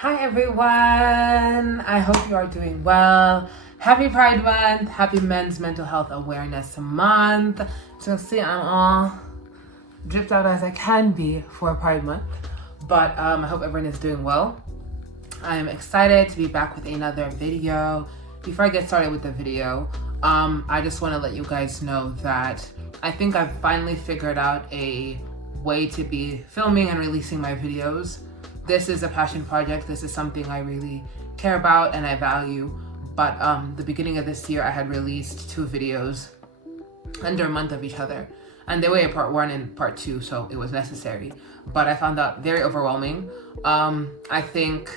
Hi everyone, I hope you are doing well. Happy Pride Month, happy Men's Mental Health Awareness Month. So see, I'm all dripped out as I can be for Pride Month, but I hope everyone is doing well. I'm excited to be back with another video. Before I get started with the video, I just want to let you guys know that I think I've finally figured out a way to be filming and releasing my videos. This is a passion project. This is something I really care about and I value. But the beginning of this year, I had released 2 videos under a month of each other. And they were in part 1 and part 2, so it was necessary. But I found that very overwhelming. I think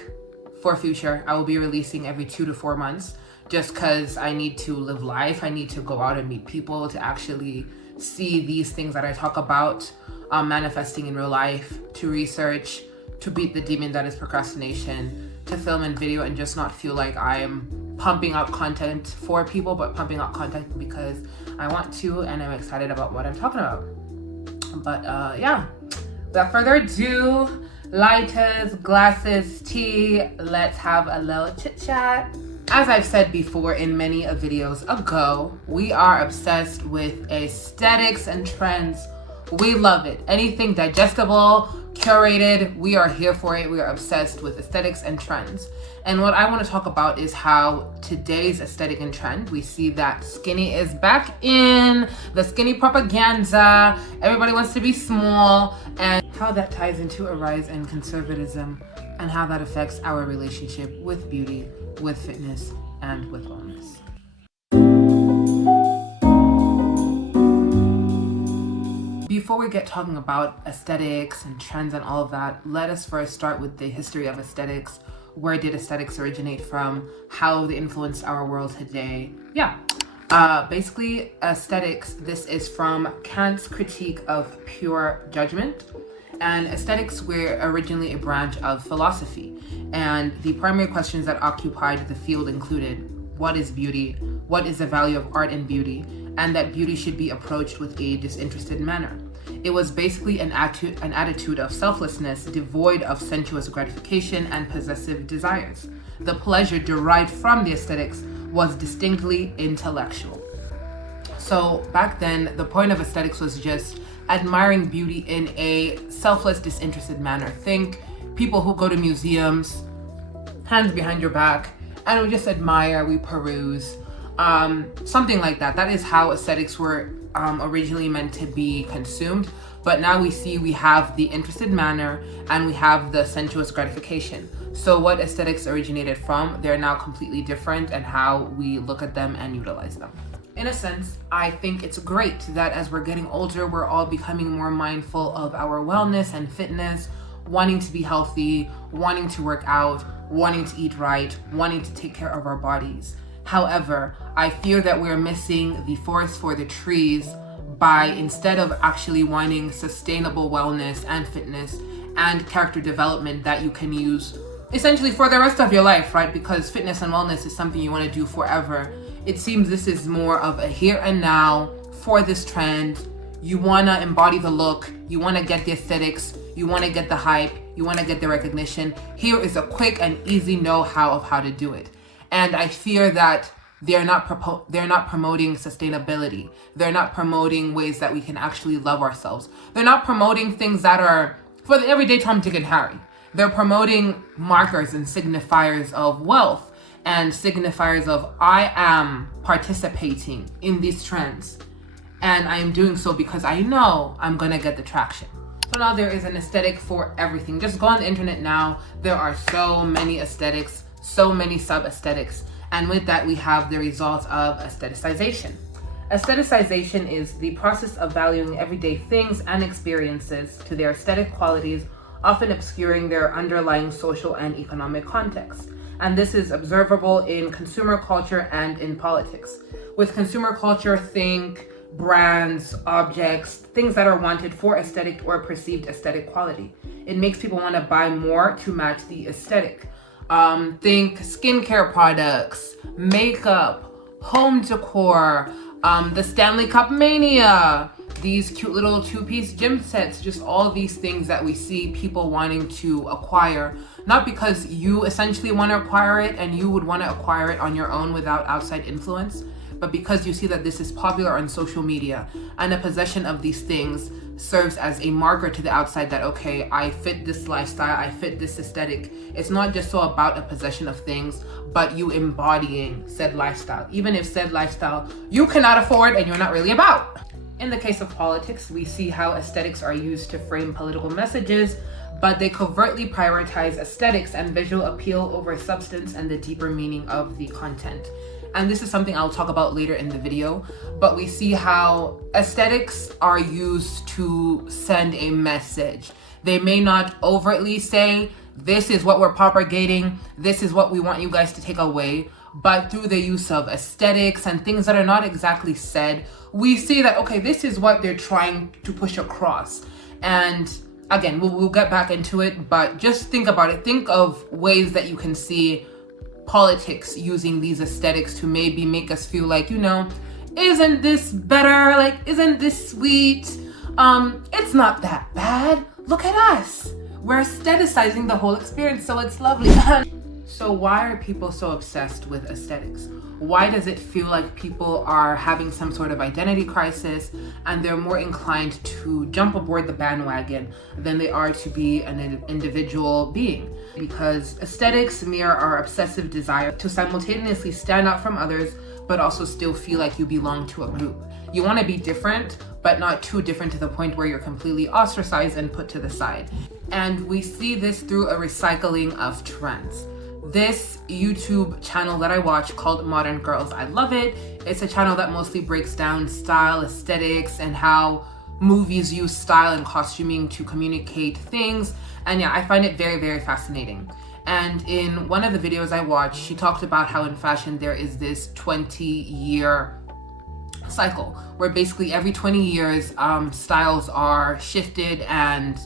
for future, I will be releasing every 2 to 4 months just because I need to live life. I need to go out and meet people to actually see these things that I talk about manifesting in real life, to research, to beat the demon that is procrastination, to film and video and just not feel like I'm pumping out content for people, but pumping out content because I want to and I'm excited about what I'm talking about. But yeah, without further ado, lighters, glasses, tea, let's have a little chit chat. As I've said before in many videos ago, we are obsessed with aesthetics and trends. We love it. Anything digestible, curated, we are here for it. We are obsessed with aesthetics and trends. And what I want to talk about is how today's aesthetic and trend, we see that skinny is back in, the skinny propaganda, everybody wants to be small, and how that ties into a rise in conservatism and how that affects our relationship with beauty, with fitness, and with wellness. Before we get talking about aesthetics and trends and all of that, let us first start with the history of aesthetics. Where did aesthetics originate from? How they influenced our world today? Basically, aesthetics, this is from Kant's critique of pure judgment. And aesthetics were originally a branch of philosophy. And the primary questions that occupied the field included, what is beauty? What is the value of art and beauty? And that beauty should be approached with a disinterested manner. It was basically an attitude of selflessness, devoid of sensuous gratification and possessive desires. The pleasure derived from the aesthetics was distinctly intellectual. So back then, the point of aesthetics was just admiring beauty in a selfless, disinterested manner. Think people who go to museums, hands behind your back, and we just admire, we peruse, something like that. That is how aesthetics were originally meant to be consumed. But now we have the interested manner and we have the sensuous gratification. So what aesthetics originated from, they're now completely different, and how we look at them and utilize them. In a sense, I think it's great that as we're getting older, we're all becoming more mindful of our wellness and fitness, wanting to be healthy, wanting to work out, wanting to eat right, wanting to take care of our bodies. However, I fear that we're missing the forest for the trees by, instead of actually wanting sustainable wellness and fitness and character development that you can use essentially for the rest of your life, right? Because fitness and wellness is something you want to do forever. It seems this is more of a here and now for this trend. You want to embody the look, you want to get the aesthetics, you want to get the hype, you want to get the recognition. Here is a quick and easy know-how of how to do it. And I fear that they're not promoting sustainability. They're not promoting ways that we can actually love ourselves. They're not promoting things that are for the everyday Tom, Dick, and Harry. They're promoting markers and signifiers of wealth and signifiers of I am participating in these trends. And I am doing so because I know I'm gonna get the traction. So now there is an aesthetic for everything. Just go on the internet now. There are so many aesthetics, so many sub-aesthetics. And with that, we have the result of aestheticization. Aestheticization is the process of valuing everyday things and experiences to their aesthetic qualities, often obscuring their underlying social and economic context. And this is observable in consumer culture and in politics. With consumer culture, think brands, objects, things that are wanted for aesthetic or perceived aesthetic quality. It makes people want to buy more to match the aesthetic. Think skincare products, makeup, home decor, the Stanley Cup mania, these cute little two-piece gym sets, just all these things that we see people wanting to acquire, not because you essentially want to acquire it and you would want to acquire it on your own without outside influence, but because you see that this is popular on social media, and a possession of these things serves as a marker to the outside that, okay, I fit this lifestyle, I fit this aesthetic. It's not just so about a possession of things, but you embodying said lifestyle, even if said lifestyle you cannot afford and you're not really about. In the case of politics, we see how aesthetics are used to frame political messages, but they covertly prioritize aesthetics and visual appeal over substance and the deeper meaning of the content. And this is something I'll talk about later in the video, but we see how aesthetics are used to send a message. They may not overtly say, this is what we're propagating, this is what we want you guys to take away, but through the use of aesthetics and things that are not exactly said, we see that, okay, this is what they're trying to push across. And again, we'll get back into it, but just think about it. Think of ways that you can see politics using these aesthetics to maybe make us feel like, you know, isn't this better? Like, isn't this sweet? It's not that bad. Look at us. We're aestheticizing the whole experience, so it's lovely. So why are people so obsessed with aesthetics? Why does it feel like people are having some sort of identity crisis and they're more inclined to jump aboard the bandwagon than they are to be an individual being? Because aesthetics mirror our obsessive desire to simultaneously stand out from others, but also still feel like you belong to a group. You want to be different, but not too different to the point where you're completely ostracized and put to the side. And we see this through a recycling of trends. This YouTube channel that I watch called Modern Girls, I love it. It's a channel that mostly breaks down style, aesthetics, and how movies use style and costuming to communicate things. And yeah, I find it very, very fascinating. And in one of the videos I watched, she talked about how in fashion there is this 20-year cycle where basically every 20 years styles are shifted and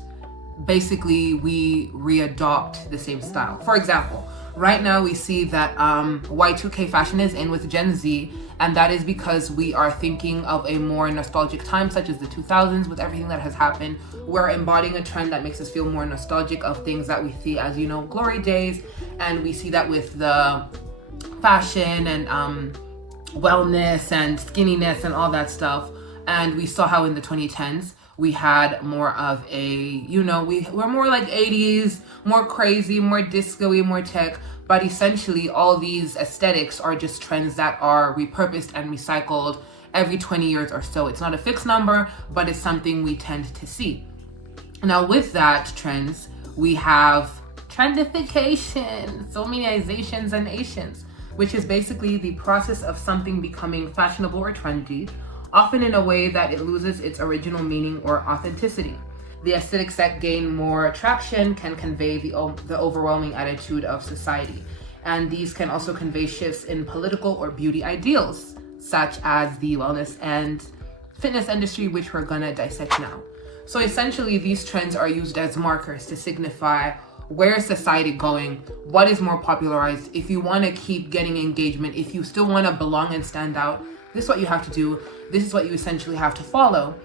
basically we readopt the same style. For example, right now we see that Y2K fashion is in with Gen Z, and that is because we are thinking of a more nostalgic time, such as the 2000s, with everything that has happened. We're embodying a trend that makes us feel more nostalgic of things that we see as, you know, glory days, and we see that with the fashion and wellness and skinniness and all that stuff. And we saw how in the 2010s we had more of a, you know, we're more like 80s, more crazy, more disco-y, more tech, but essentially all these aesthetics are just trends that are repurposed and recycled every 20 years or so. It's not a fixed number, but it's something we tend to see. Now with that trends, we have trendification, so many Asians and Asians, which is basically the process of something becoming fashionable or trendy, often in a way that it loses its original meaning or authenticity. The aesthetics that gain more traction can convey the overwhelming attitude of society. And these can also convey shifts in political or beauty ideals, such as the wellness and fitness industry, which we're gonna dissect now. So essentially, these trends are used as markers to signify where is society going, what is more popularized. If you wanna keep getting engagement, if you still wanna belong and stand out, this is what you have to do. This is what you essentially have to follow.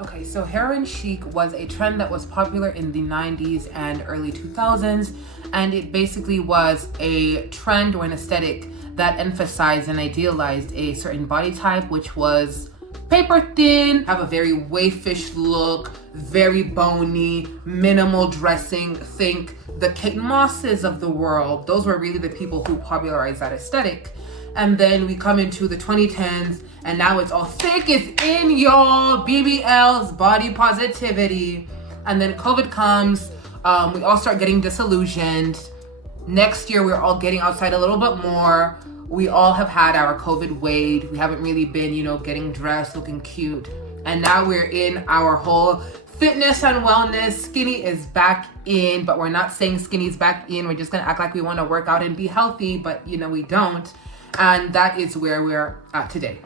Okay, so heroin chic was a trend that was popular in the 90s and early 2000s, and it basically was a trend or an aesthetic that emphasized and idealized a certain body type, which was paper thin, have a very waifish look, very bony, minimal dressing. Think the Kate Mosses of the world. Those were really the people who popularized that aesthetic. And then we come into the 2010s, and now it's all thick is in, y'all. BBLs, body positivity. And then COVID comes, we all start getting disillusioned. Next year, we're all getting outside a little bit more. We all have had our COVID wave. We haven't really been, you know, getting dressed, looking cute. And now we're in our whole fitness and wellness. Skinny is back in, but we're not saying skinny's back in. We're just gonna act like we wanna work out and be healthy, but you know, we don't. And that is where we're at today.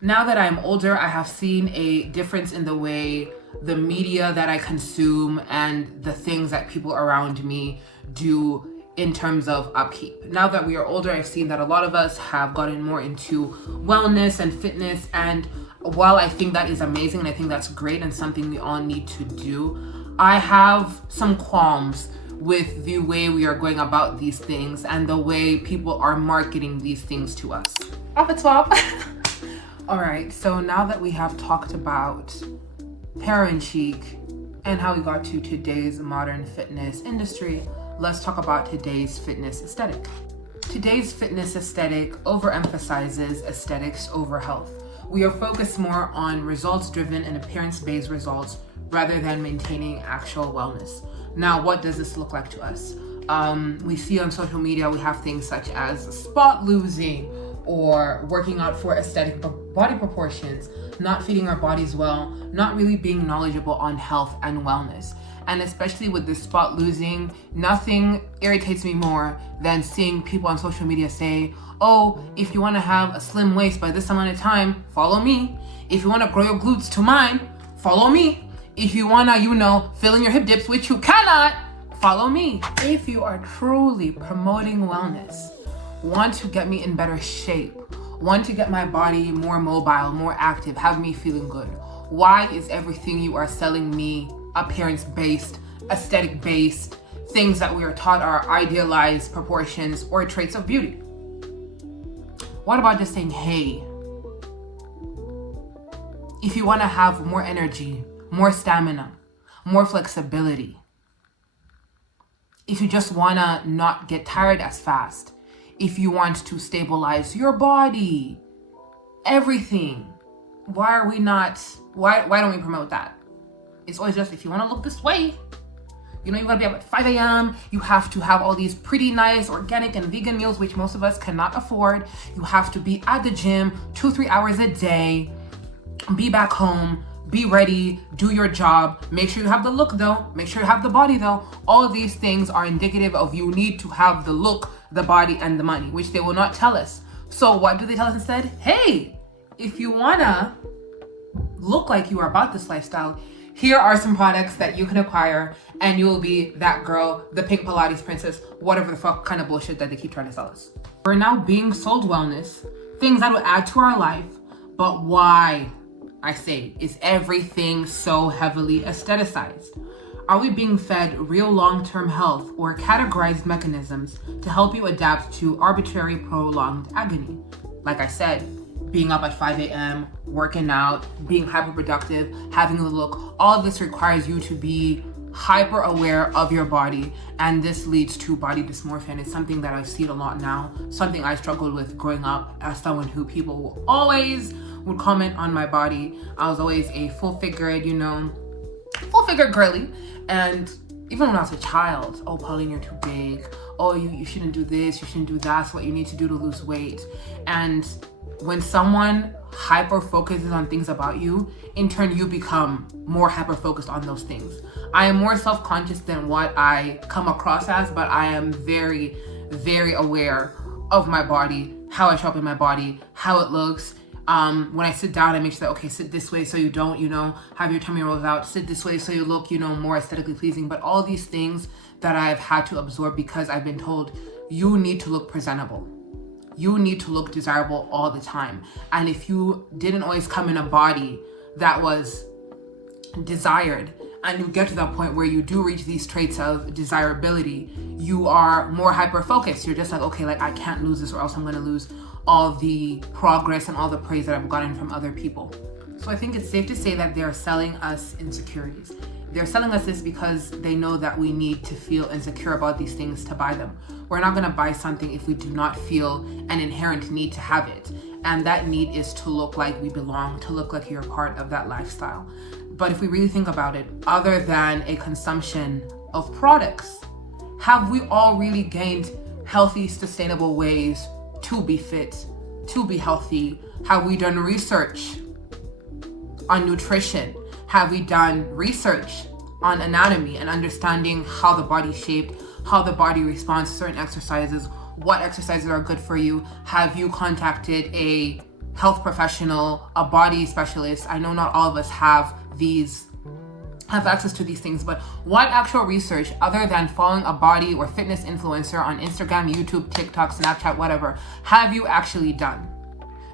Now that I'm older, I have seen a difference in the way the media that I consume and the things that people around me do in terms of upkeep. Now that we are older, I've seen that a lot of us have gotten more into wellness and fitness, and while I think that is amazing and I think that's great and something we all need to do, I have some qualms with the way we are going about these things and the way people are marketing these things to us. Off it swap. All right, so now that we have talked about Parent Chic and how we got to today's modern fitness industry, let's talk about today's fitness aesthetic. Today's fitness aesthetic overemphasizes aesthetics over health. We are focused more on results-driven and appearance-based results rather than maintaining actual wellness. Now, what does this look like to us? We see on social media, we have things such as spot losing or working out for aesthetic body proportions, not feeding our bodies well, not really being knowledgeable on health and wellness. And especially with this spot losing, nothing irritates me more than seeing people on social media say, oh, if you want to have a slim waist by this amount of time, follow me. If you want to grow your glutes to mine, follow me. If you want to, fill in your hip dips, which you cannot, follow me. If you are truly promoting wellness, want to get me in better shape, want to get my body more mobile, more active, have me feeling good, why is everything you are selling me appearance-based, aesthetic-based, things that we are taught are idealized proportions or traits of beauty? What about just saying, hey, if you want to have more energy, more stamina, more flexibility, if you just want to not get tired as fast, if you want to stabilize your body, everything, why don't we promote that? It's always just, if you want to look this way, you gotta be up at 5 a.m. You have to have all these pretty nice organic and vegan meals, which most of us cannot afford. You have to be at the gym 2-3 hours a day, be back home, be ready, do your job. Make sure you have the look though. Make sure you have the body though. All of these things are indicative of you need to have the look, the body, and the money, which they will not tell us. So what do they tell us instead? Hey, if you wanna look like you are about this lifestyle, here are some products that you can acquire and you will be that girl, the pink Pilates princess, whatever the fuck kind of bullshit that they keep trying to sell us. We're now being sold wellness, things that will add to our life, but why, I say, is everything so heavily aestheticized? Are we being fed real long-term health or categorized mechanisms to help you adapt to arbitrary prolonged agony? Like I said, being up at 5 a.m., working out, being hyper productive, having the look, all of this requires you to be hyper aware of your body, and this leads to body dysmorphia, and it's something that I've seen a lot now, something I struggled with growing up as someone who people always would comment on my body. I was always a full-figured girly, and even when I was a child, oh, Pauline, you're too big, oh, you shouldn't do this, you shouldn't do that, that's what you need to do to lose weight. And when someone hyper focuses on things about you, in turn you become more hyper focused on those things. I am more self-conscious than what I come across as, but I am very, very aware of my body, how I show up in my body, how it looks. When I sit down, I make sure that, okay, sit this way so you don't, have your tummy rolls out, sit this way so you look, more aesthetically pleasing. But all these things that I've had to absorb because I've been told you need to look presentable. You need to look desirable all the time. And if you didn't always come in a body that was desired, and you get to that point where you do reach these traits of desirability, you are more hyper-focused. You're just like, okay, I can't lose this or else I'm gonna lose all the progress and all the praise that I've gotten from other people. So I think it's safe to say that they're selling us insecurities. They're selling us this because they know that we need to feel insecure about these things to buy them. We're not gonna buy something if we do not feel an inherent need to have it. And that need is to look like we belong, to look like you're part of that lifestyle. But if we really think about it, other than a consumption of products, have we all really gained healthy, sustainable ways to be fit, to be healthy? Have we done research on nutrition? Have we done research on anatomy and understanding how the body's shaped, how the body responds to certain exercises, what exercises are good for you? Have you contacted a health professional, a body specialist? I know not all of us have these have access to these things, but what actual research, other than following a body or fitness influencer on Instagram, YouTube, TikTok, Snapchat, whatever, have you actually done?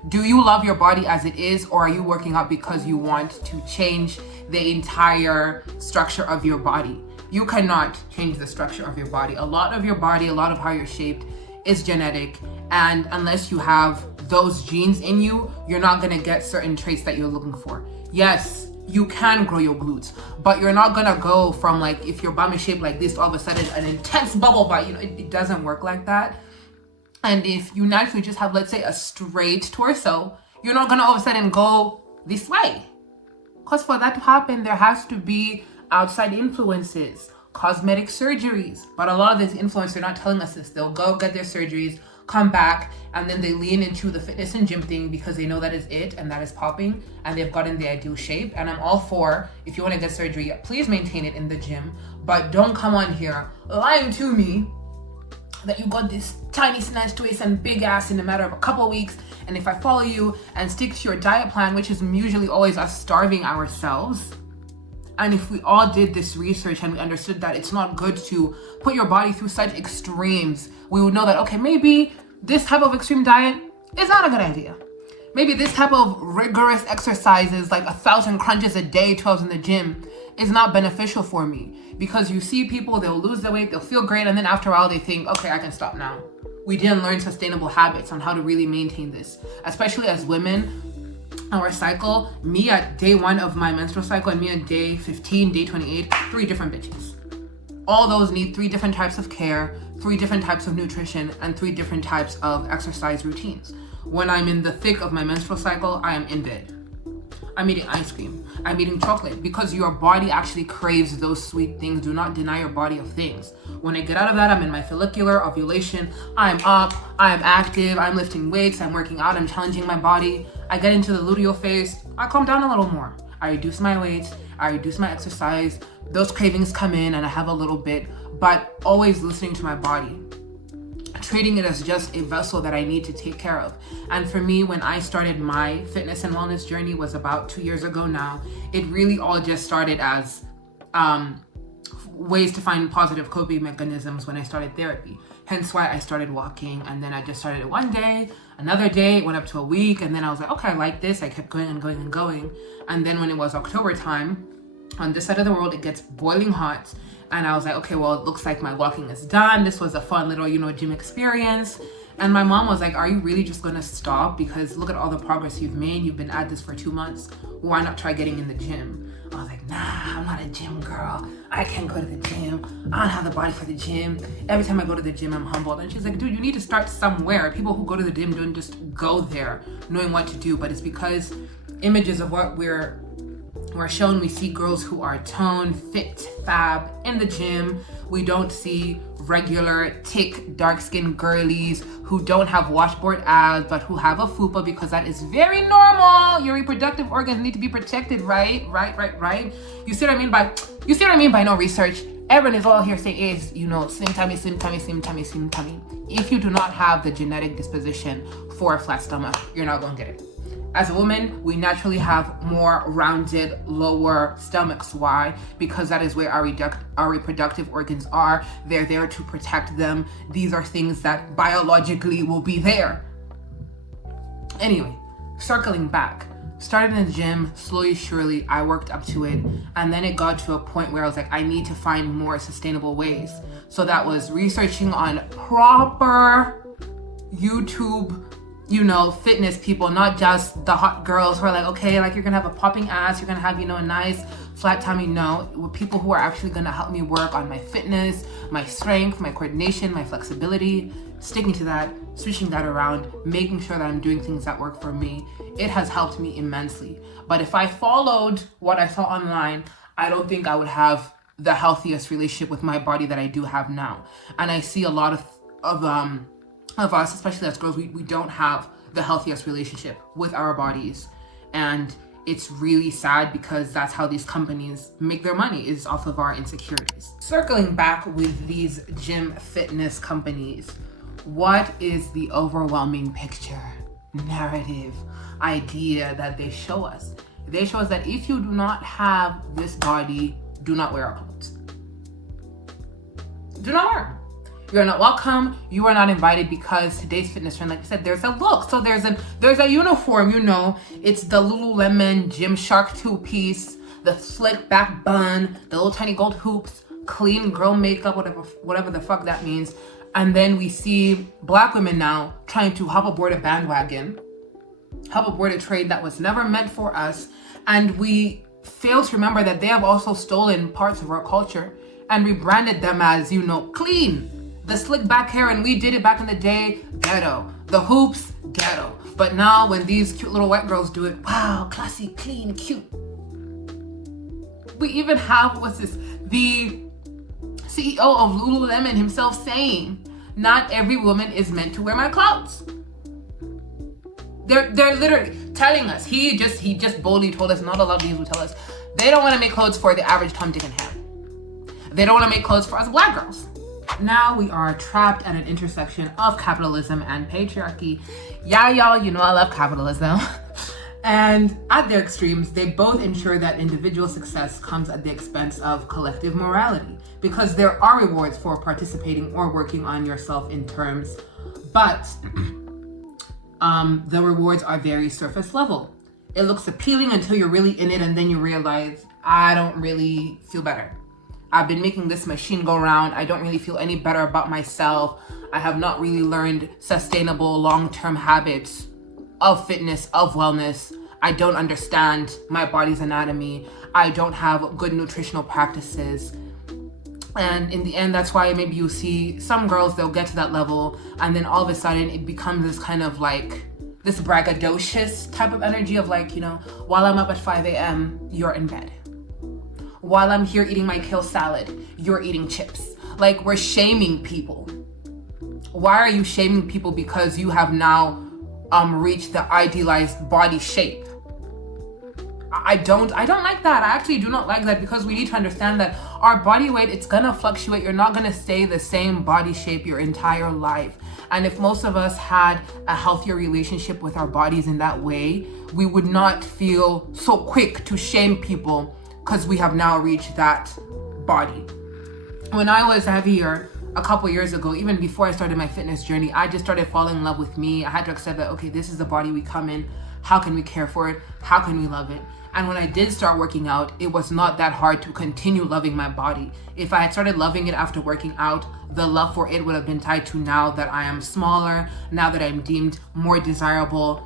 Do you love your body as it is, or are you working out because you want to change the entire structure of your body? You cannot change the structure of your body. A lot of your body, a lot of how you're shaped is genetic, and unless you have those genes in you, you're not gonna get certain traits that you're looking for. Yes, you can grow your glutes, but you're not gonna go from, like, if your bum is shaped like this to all of a sudden an intense bubble butt. You know, it doesn't work like that. And if you naturally just have, let's say, a straight torso, you're not gonna all of a sudden go this way. Because for that to happen, there has to be outside influences, cosmetic surgeries. But a lot of these influencers are not telling us this. They'll go get their surgeries, come back, and then they lean into the fitness and gym thing because they know that is it and that is popping and they've gotten the ideal shape. And I'm all for, if you want to get surgery, please maintain it in the gym, but don't come on here lying to me that you got this tiny snatched waist and big ass in a matter of a couple of weeks. And if I follow you and stick to your diet plan, which is usually always us starving ourselves, and if we all did this research and we understood that it's not good to put your body through such extremes, we would know that, okay, maybe this type of extreme diet is not a good idea. Maybe this type of rigorous exercises, like 1,000 crunches a day, 12 in the gym, is not beneficial for me. Because you see people, they'll lose the weight, they'll feel great, and then after a while they think, okay, I can stop now. We didn't learn sustainable habits on how to really maintain this. Especially as women, our cycle, me at day 1 of my menstrual cycle and me at day 15, day 28, 3 different bitches. All those need 3 different types of care, 3 different types of nutrition, and 3 different types of exercise routines. When I'm in the thick of my menstrual cycle, I am in bed. I'm eating ice cream. I'm eating chocolate because your body actually craves those sweet things. Do not deny your body of things. When I get out of that, I'm in my follicular ovulation. I'm up, I'm active, I'm lifting weights, I'm working out, I'm challenging my body. I get into the luteal phase, I calm down a little more. I reduce my weights, I reduce my exercise. Those cravings come in and I have a little bit, but always listening to my body. Treating it as just a vessel that I need to take care of. And for me, when I started my fitness and wellness journey was about 2 years ago now, it really all just started as ways to find positive coping mechanisms when I started therapy. Hence why I started walking, and then I just started it one day, another day, it went up to a week, and then I was like, okay, I like this. I kept going and going and going. And then when it was October time, on this side of the world, it gets boiling hot. And I was like, okay, well, it looks like my walking is done. This was a fun little, gym experience. And my mom was like, are you really just gonna stop? Because look at all the progress you've made. You've been at this for 2 months. Why not try getting in the gym? I was like, nah, I'm not a gym girl. I can't go to the gym. I don't have the body for the gym. Every time I go to the gym, I'm humbled. And she's like, dude, you need to start somewhere. People who go to the gym don't just go there knowing what to do, but it's because images of what we're shown. We see girls who are toned, fit, fab in the gym. We don't see regular, thick, dark-skinned girlies who don't have washboard abs, but who have a fupa, because that is very normal. Your reproductive organs need to be protected, right? You see what I mean by no research? Everyone is all here saying is, slim tummy, slim tummy, slim tummy, slim tummy. If you do not have the genetic disposition for a flat stomach, you're not gonna get it. As a woman, we naturally have more rounded lower stomachs. Why? Because that is where our reproductive organs are. They're there to protect them. These are things that biologically will be there. Anyway, circling back, started in the gym, slowly, surely, I worked up to it. And then it got to a point where I was like, I need to find more sustainable ways. So that was researching on proper YouTube fitness people, not just the hot girls who are like, okay, like you're gonna have a popping ass, you're gonna have, a nice flat tummy. No, with people who are actually gonna help me work on my fitness, my strength, my coordination, my flexibility, sticking to that, switching that around, making sure that I'm doing things that work for me. It has helped me immensely. But if I followed what I saw online, I don't think I would have the healthiest relationship with my body that I do have now. And I see a lot of us, especially as girls, we don't have the healthiest relationship with our bodies. And it's really sad because that's how these companies make their money, is off of our insecurities. Circling back with these gym fitness companies, what is the overwhelming picture, narrative, idea that they show us? They show us that if you do not have this body do not wear our clothes. Do not wear them. You're not welcome. You are not invited, because today's fitness trend, like I said, there's a look. So there's a uniform, you know. It's the Lululemon Gymshark 2-piece, the slick back bun, the little tiny gold hoops, clean girl makeup, whatever the fuck that means. And then we see Black women now trying to hop aboard a bandwagon, hop aboard a trade that was never meant for us. And we fail to remember that they have also stolen parts of our culture and rebranded them as, you know, clean. The slick back hair, and we did it back in the day, ghetto. The hoops, ghetto. But now when these cute little white girls do it, wow, classy, clean, cute. We even have, the CEO of Lululemon himself saying, not every woman is meant to wear my clothes. They're literally telling us, he just boldly told us, not a lot of these will tell us, they don't want to make clothes for the average Tom, Dick, and Harry. They don't want to make clothes for us Black girls. Now we are trapped at an intersection of capitalism and patriarchy. Yeah, y'all, you know I love capitalism. And at their extremes, they both ensure that individual success comes at the expense of collective morality, because there are rewards for participating or working on yourself in terms, but the rewards are very surface level. It looks appealing until you're really in it, and then you realize, I don't really feel better. I've been making this machine go round. I don't really feel any better about myself. I have not really learned sustainable long-term habits of fitness, of wellness. I don't understand my body's anatomy. I don't have good nutritional practices. And in the end, that's why maybe you see some girls, they'll get to that level, and then all of a sudden it becomes this kind of like, this braggadocious type of energy of like, you know, while I'm up at 5 a.m., you're in bed. While I'm here eating my kale salad, you're eating chips. Like, we're shaming people. Why are you shaming people? Because you have now reached the idealized body shape. I don't like that. I actually do not like that, because we need to understand that our body weight, it's gonna fluctuate. You're not gonna stay the same body shape your entire life. And if most of us had a healthier relationship with our bodies in that way, we would not feel so quick to shame people because we have now reached that body. When I was heavier a couple years ago, even before I started my fitness journey, I just started falling in love with me. I had to accept that, okay, this is the body we come in. How can we care for it? How can we love it? And when I did start working out, it was not that hard to continue loving my body. If I had started loving it after working out, the love for it would have been tied to now that I am smaller, now that I'm deemed more desirable.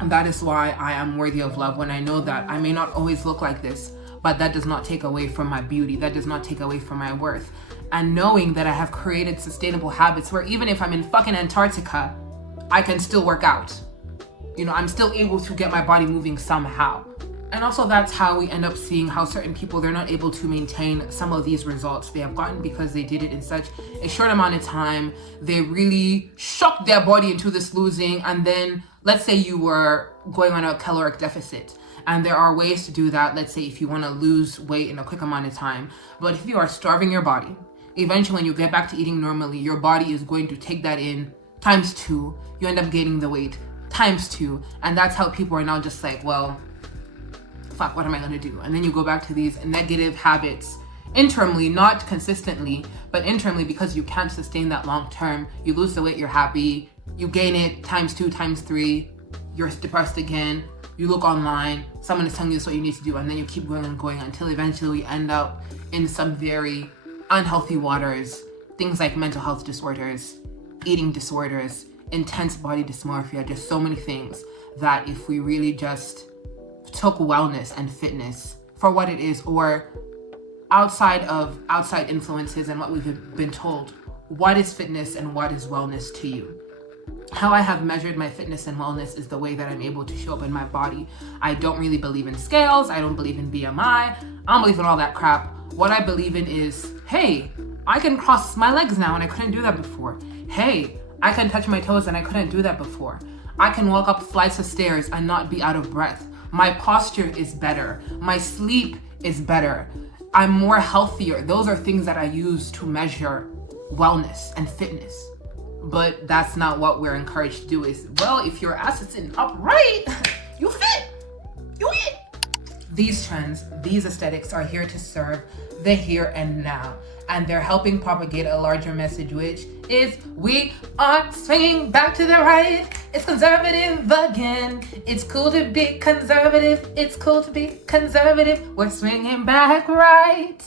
And that is why I am worthy of love, when I know that I may not always look like this, but that does not take away from my beauty. That does not take away from my worth. And knowing that I have created sustainable habits where even if I'm in fucking Antarctica, I can still work out. You know, I'm still able to get my body moving somehow. And also that's how we end up seeing how certain people, they're not able to maintain some of these results they have gotten because they did it in such a short amount of time. They really shocked their body into this losing. And then let's say you were going on a caloric deficit. And there are ways to do that. Let's say if you want to lose weight in a quick amount of time. But if you are starving your body, eventually when you get back to eating normally, your body is going to take that in times 2. You end up gaining the weight times 2. And that's how people are now just like, well, fuck, what am I gonna do? And then you go back to these negative habits internally, not consistently, but internally, because you can't sustain that long term. You lose the weight, you're happy. You gain it times 2, times 3. You're depressed again. You look online, someone is telling you this is what you need to do, and then you keep going and going until eventually we end up in some very unhealthy waters. Things like mental health disorders, eating disorders, intense body dysmorphia, just so many things that if we really just took wellness and fitness for what it is, or outside influences and what we've been told, what is fitness and what is wellness to you? How I have measured my fitness and wellness is the way that I'm able to show up in my body. I don't really believe in scales. I don't believe in BMI. I don't believe in all that crap. What I believe in is, hey, I can cross my legs now and I couldn't do that before. Hey, I can touch my toes and I couldn't do that before. I can walk up flights of stairs and not be out of breath. My posture is better. My sleep is better. I'm more healthier. Those are things that I use to measure wellness and fitness. But that's not what we're encouraged to do. Is, well, if your ass is sitting upright, you fit. You eat. These trends, these aesthetics are here to serve the here and now. And they're helping propagate a larger message, which is we are swinging back to the right. It's conservative again. It's cool to be conservative. It's cool to be conservative. We're swinging back right.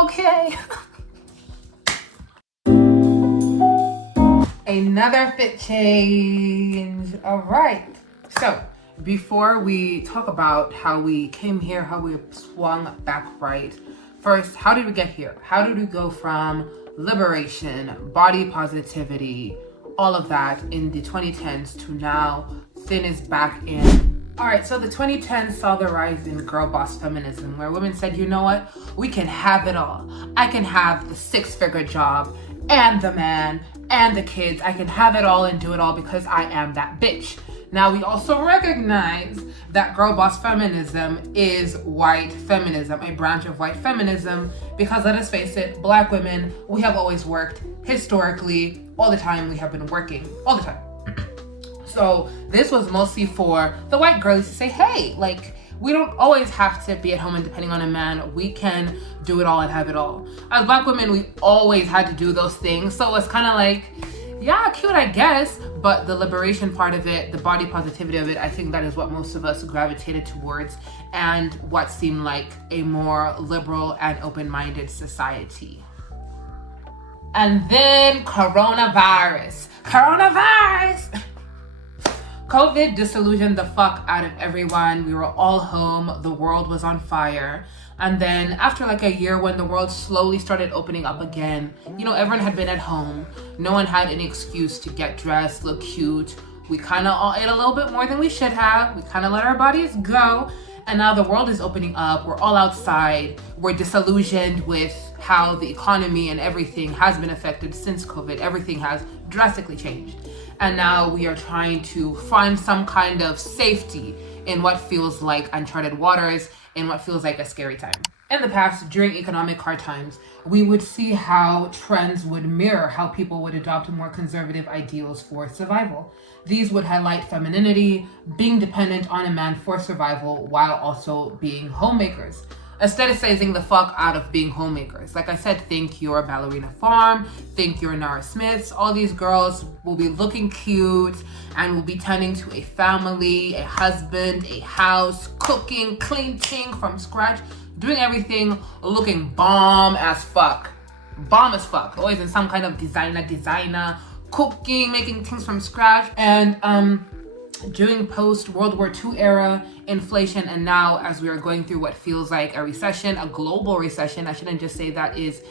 Okay. Another fit change. All right. So before we talk about how we came here, how we swung back right, first, how did we get here? How did we go from liberation, body positivity, all of that in the 2010s to now thin is back in? All right, so the 2010s saw the rise in girl boss feminism, where women said, you know what? We can have it all. I can have the 6-figure job and the man and the kids. I can have it all and do it all because I am that bitch. Now, we also recognize that girl boss feminism is white feminism, a branch of white feminism, because let us face it, Black women, we have always worked historically, all the time. We have been working all the time. So this was mostly for the white girls to say, hey, like, we don't always have to be at home and depending on a man. We can do it all and have it all. As Black women, we always had to do those things. So it's kind of like, yeah, cute, I guess. But the liberation part of it, the body positivity of it, I think that is what most of us gravitated towards and what seemed like a more liberal and open-minded society. And then coronavirus. COVID disillusioned the fuck out of everyone. We were all home. The world was on fire. And then after like a year when the world slowly started opening up again, you know, everyone had been at home. No one had any excuse to get dressed, look cute. We kind of all ate a little bit more than we should have. We kind of let our bodies go. And now the world is opening up. We're all outside. We're disillusioned with how the economy and everything has been affected since COVID. Everything has drastically changed. And now we are trying to find some kind of safety in what feels like uncharted waters, in what feels like a scary time. In the past, during economic hard times, we would see how trends would mirror how people would adopt more conservative ideals for survival. These would highlight femininity, being dependent on a man for survival while also being homemakers. Aestheticizing the fuck out of being homemakers. Like I said, think you're a ballerina farm, think you're Nara Smiths. All these girls will be looking cute and will be tending to a family, a husband, a house, cooking, cleaning from scratch, doing everything looking bomb as fuck. Bomb as fuck. Always in some kind of designer, cooking, making things from scratch. And during post-World War II era inflation, and now as we are going through what feels like a recession, a global recession, I shouldn't just say that is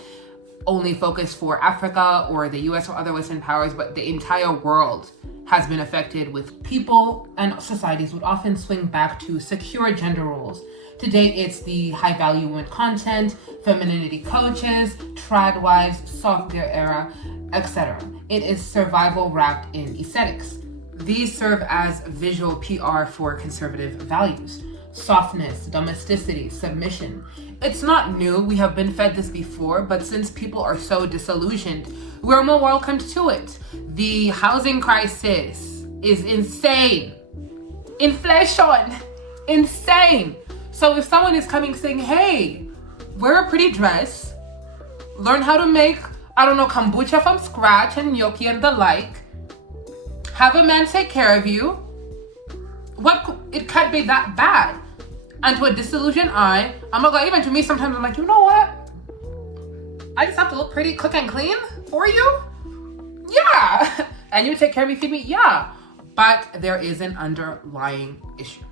only focused for Africa or the US or other Western powers, but the entire world has been affected, with people and societies would often swing back to secure gender roles. Today, it's the high value women content, femininity coaches, trad wives, soft gear era, etc. It is survival wrapped in aesthetics. These serve as visual PR for conservative values. Softness, domesticity, submission. It's not new, we have been fed this before, but since people are so disillusioned, we're more welcomed to it. The housing crisis is insane. Inflation, insane. So if someone is coming saying, hey, wear a pretty dress, learn how to make, kombucha from scratch and gnocchi and the like, have a man take care of you, it can't be that bad. And to a disillusioned eye, even to me sometimes I'm like, you know what? I just have to look pretty, cook and clean for you? Yeah. And you take care of me, feed me? Yeah. But there is an underlying issue.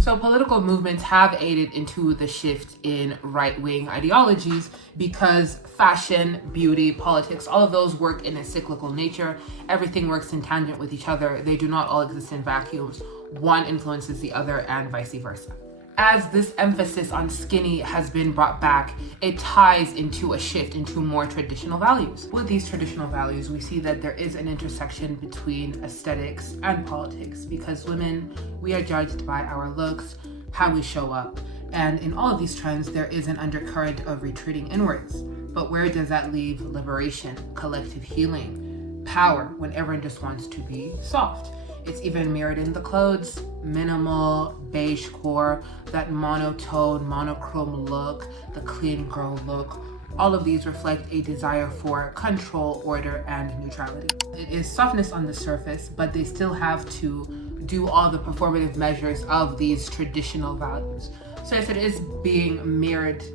So political movements have aided into the shift in right-wing ideologies because fashion, beauty, politics, all of those work in a cyclical nature. Everything works in tangent with each other. They do not all exist in vacuums. One influences the other and vice versa. As this emphasis on skinny has been brought back, it ties into a shift into more traditional values. With these traditional values, we see that there is an intersection between aesthetics and politics, because women, we are judged by our looks, how we show up. And in all of these trends, there is an undercurrent of retreating inwards. But where does that leave liberation, collective healing, power, when everyone just wants to be soft? It's even mirrored in the clothes. Minimal, beige core, that monotone, monochrome look, the clean girl look. All of these reflect a desire for control, order, and neutrality. It is softness on the surface, but they still have to do all the performative measures of these traditional values. So yes, it is being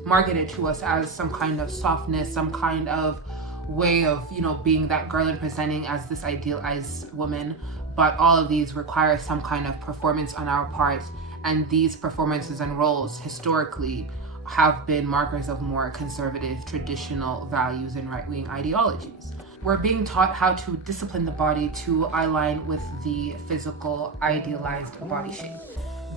marketed to us as some kind of softness, some kind of way of, being that girl and presenting as this idealized woman. But all of these require some kind of performance on our part. And these performances and roles historically have been markers of more conservative, traditional values and right-wing ideologies. We're being taught how to discipline the body to align with the physical, idealized body shape,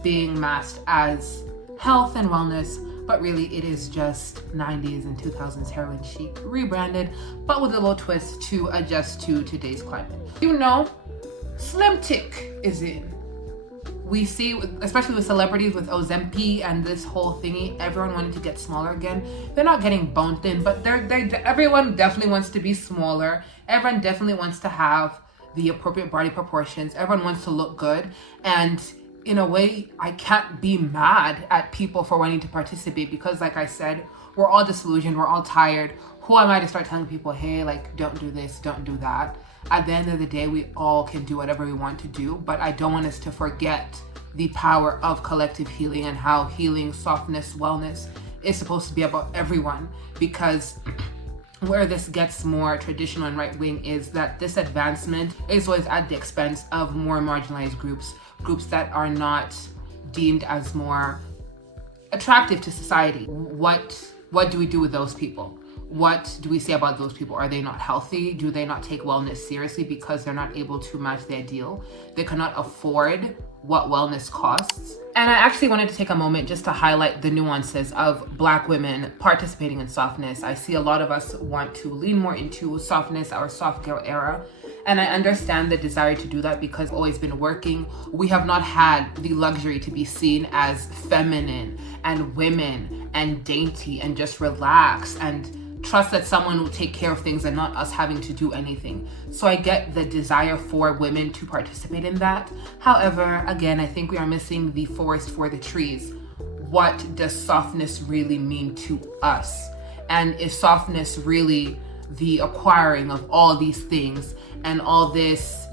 being masked as health and wellness, but really it is just 90s and 2000s heroin chic rebranded, but with a little twist to adjust to today's climate. Slim tick is in. We see, especially with celebrities, with Ozempic and this whole thingy, everyone wanting to get smaller again. They're not getting boned in, but everyone definitely wants to be smaller. Everyone definitely wants to have the appropriate body proportions. Everyone wants to look good. And in a way, I can't be mad at people for wanting to participate because, like I said, we're all disillusioned, we're all tired. Who am I to start telling people, hey, don't do this, don't do that? At the end of the day, we all can do whatever we want to do, but I don't want us to forget the power of collective healing and how healing, softness, wellness is supposed to be about everyone. Because where this gets more traditional and right-wing is that this advancement is always at the expense of more marginalized groups that are not deemed as more attractive to society. What do we do with those people? What do we say about those people? Are they not healthy? Do they not take wellness seriously because they're not able to match the ideal? They cannot afford what wellness costs. And I actually wanted to take a moment just to highlight the nuances of Black women participating in softness. I see a lot of us want to lean more into softness, our soft girl era. And I understand the desire to do that because I've always been working. We have not had the luxury to be seen as feminine and women and dainty and just relax and trust that someone will take care of things and not us having to do anything. So I get the desire for women to participate in that. However, again, I think we are missing the forest for the trees. What does softness really mean to us? And is softness really the acquiring of all these things and all this,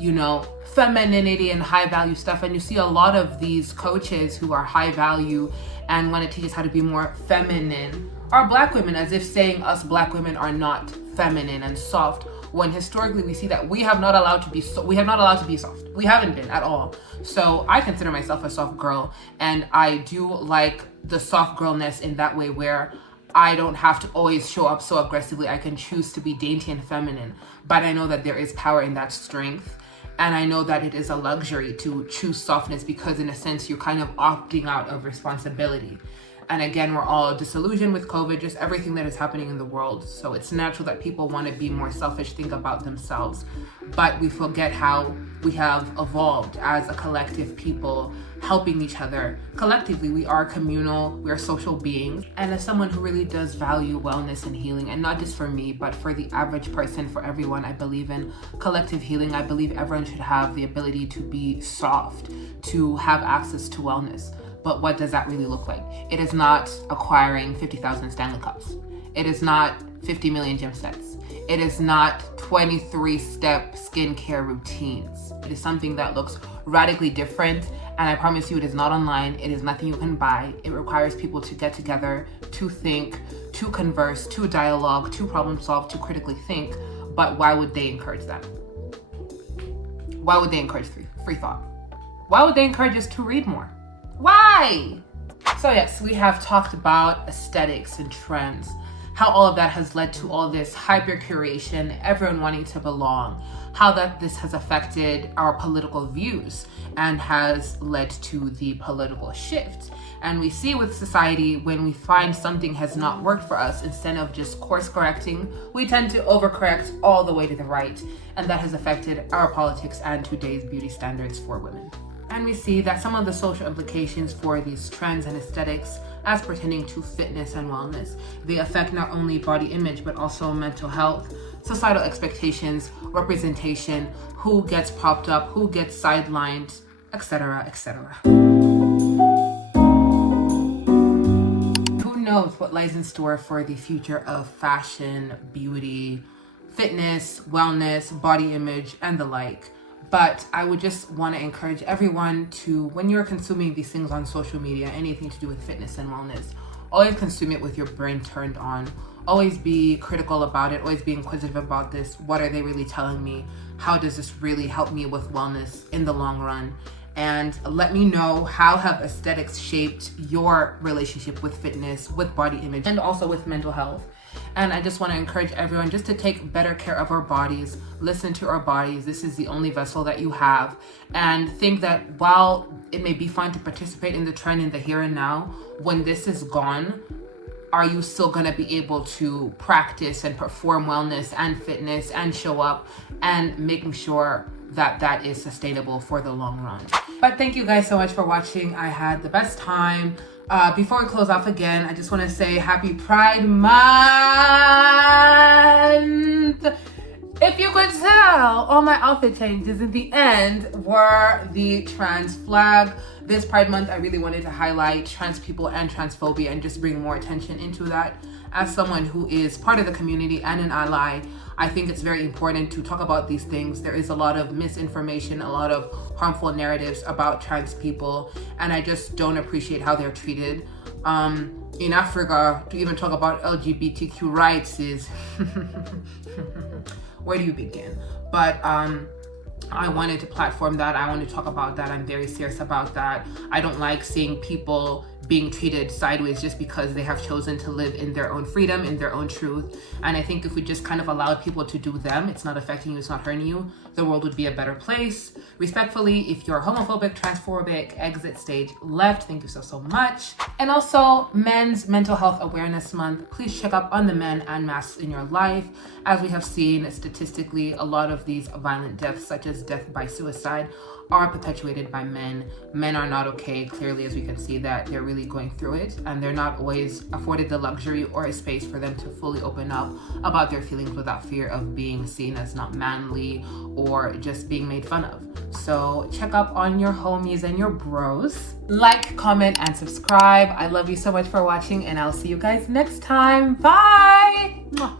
femininity and high value stuff? And you see a lot of these coaches who are high value and want to teach us how to be more feminine are Black women, as if saying us Black women are not feminine and soft, when historically we see that we have not allowed to be soft. We haven't been at all. So I consider myself a soft girl, and I do like the soft girlness in that way where I don't have to always show up so aggressively. I can choose to be dainty and feminine, but I know that there is power in that strength. And I know that it is a luxury to choose softness because in a sense, you're kind of opting out of responsibility. And again, we're all disillusioned with COVID, just everything that is happening in the world. So it's natural that people want to be more selfish, think about themselves. But we forget how we have evolved as a collective people, helping each other. Collectively, we are communal, we are social beings. And as someone who really does value wellness and healing, and not just for me, but for the average person, for everyone, I believe in collective healing. I believe everyone should have the ability to be soft, to have access to wellness. But what does that really look like? It is not acquiring 50,000 Stanley Cups. It is not 50 million gym sets. It is not 23-step skincare routines. It is something that looks radically different. And I promise you, it is not online. It is nothing you can buy. It requires people to get together, to think, to converse, to dialogue, to problem solve, to critically think. But why would they encourage that? Why would they encourage free thought? Why would they encourage us to read more? Why? So yes, we have talked about aesthetics and trends, how all of that has led to all this hyper curation, everyone wanting to belong, how this has affected our political views and has led to the political shift. And we see with society, when we find something has not worked for us, instead of just course correcting, we tend to overcorrect all the way to the right. And that has affected our politics and today's beauty standards for women. And we see that some of the social implications for these trends and aesthetics as pertaining to fitness and wellness, they affect not only body image, but also mental health, societal expectations, representation, who gets propped up, who gets sidelined, etc., etc. Who knows what lies in store for the future of fashion, beauty, fitness, wellness, body image, and the like. But I would just want to encourage everyone to, when you're consuming these things on social media, anything to do with fitness and wellness, always consume it with your brain turned on. Always be critical about it. Always be inquisitive about this. What are they really telling me? How does this really help me with wellness in the long run? And let me know, how have aesthetics shaped your relationship with fitness, with body image, and also with mental health? And I just want to encourage everyone just to take better care of our bodies, listen to our bodies. This is the only vessel that you have. And think that while it may be fun to participate in the trend in the here and now, when this is gone, are you still going to be able to practice and perform wellness and fitness and show up, and making sure that that is sustainable for the long run? But thank you guys so much for watching. I had the best time. Before we close off again, I just want to say happy Pride Month. If you could tell, all my outfit changes in the end were the trans flag. This Pride Month, I really wanted to highlight trans people and transphobia and just bring more attention into that. As someone who is part of the community and an ally, I think it's very important to talk about these things. There is a lot of misinformation, a lot of harmful narratives about trans people, and I just don't appreciate how they're treated. In Africa, to even talk about LGBTQ rights is where do you begin? But I wanted to platform that. I want to talk about that. I'm very serious about that. I don't like seeing people being treated sideways just because they have chosen to live in their own freedom, in their own truth. And I think if we just kind of allowed people to do them, it's not affecting you, it's not hurting you, the world would be a better place. Respectfully, if you're homophobic, transphobic, exit stage left. Thank you so much. And also, Men's Mental Health Awareness Month. Please check up on the men and masks in your life. As we have seen statistically, a lot of these violent deaths, such as death by suicide, are perpetuated by men. Men are not okay. Clearly, as we can see, that they're really going through it, and they're not always afforded the luxury or a space for them to fully open up about their feelings without fear of being seen as not manly or just being made fun of. So check up on your homies and your bros. Like, comment, and subscribe. I love you so much for watching, and I'll see you guys next time. Bye. Mwah.